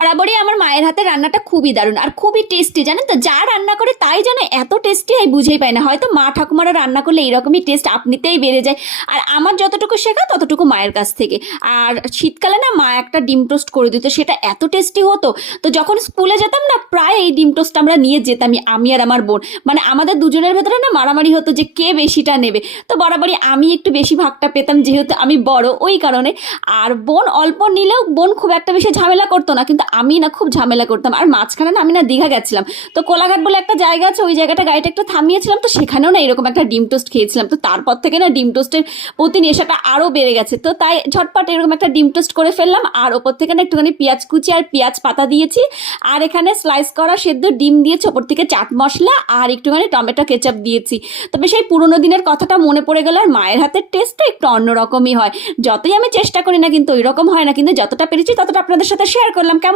বরাবরই আমার মায়ের হাতের রান্নাটা খুবই দারুণ আর খুবই টেস্টি, জানেন তো, যা রান্না করে তাই যেন এত টেস্টি হয় বুঝেই পাই না। হয়তো মা ঠাকুমারা রান্না করলে এরকমই টেস্ট আপনিতেই বেড়ে যায়। আর আমার যতটুকু শেখা ততটুকু মায়ের কাছ থেকে। আর শীতকালে না মা একটা ডিম টোস্ট করে দিত, সেটা এত টেস্টি হতো। তো যখন স্কুলে যেতাম না, প্রায় এই ডিম টোস্ট আমরা নিয়ে যেতামই, আমি আর আমার বোন। মানে আমাদের দুজনের ভেতরে না মারামারি হতো যে কে বেশিটা নেবে। তো বরাবরই আমি একটু বেশি ভাগটা পেতাম, যেহেতু আমি বড় ওই কারণে। আর বোন অল্প নিলেও বোন খুব একটা বেশি ঝামেলা করতো না, কিন্তু আমি না খুব ঝামেলা করতাম। আর মাঝখানে না আমি না দীঘা গেছিলাম, তো কোলাঘাট বলে একটা জায়গা আছে, ওই জায়গাটা গাড়িটা একটু থামিয়েছিলাম, তো সেখানেও না এরকম একটা ডিম টোস্ট খেয়েছিলাম। তো তারপর থেকে না ডিম টোস্টের প্রতি নেশাটা আরও বেড়ে গেছে। তো তাই ঝটপট এরকম একটা ডিম টোস্ট করে ফেললাম, আর ওপর থেকে না একটুখানি পেঁয়াজ কুচি আর পেঁয়াজ পাতা দিয়েছি, আর এখানে স্লাইস করা সেদ্ধ ডিম দিয়েছি, ওপর থেকে চাট মশলা আর একটুখানি টমেটো কেচাপ দিয়েছি। তবে সেই পুরোনো দিনের কথাটা মনে পড়ে গেল। আর মায়ের হাতের টেস্টটা একটু অন্যরকমই হয়, যতই আমি চেষ্টা করি না কিন্তু ওই রকম হয় না। কিন্তু যতটা পেরেছি ততটা আপনাদের সাথে শেয়ার করলাম। কেমন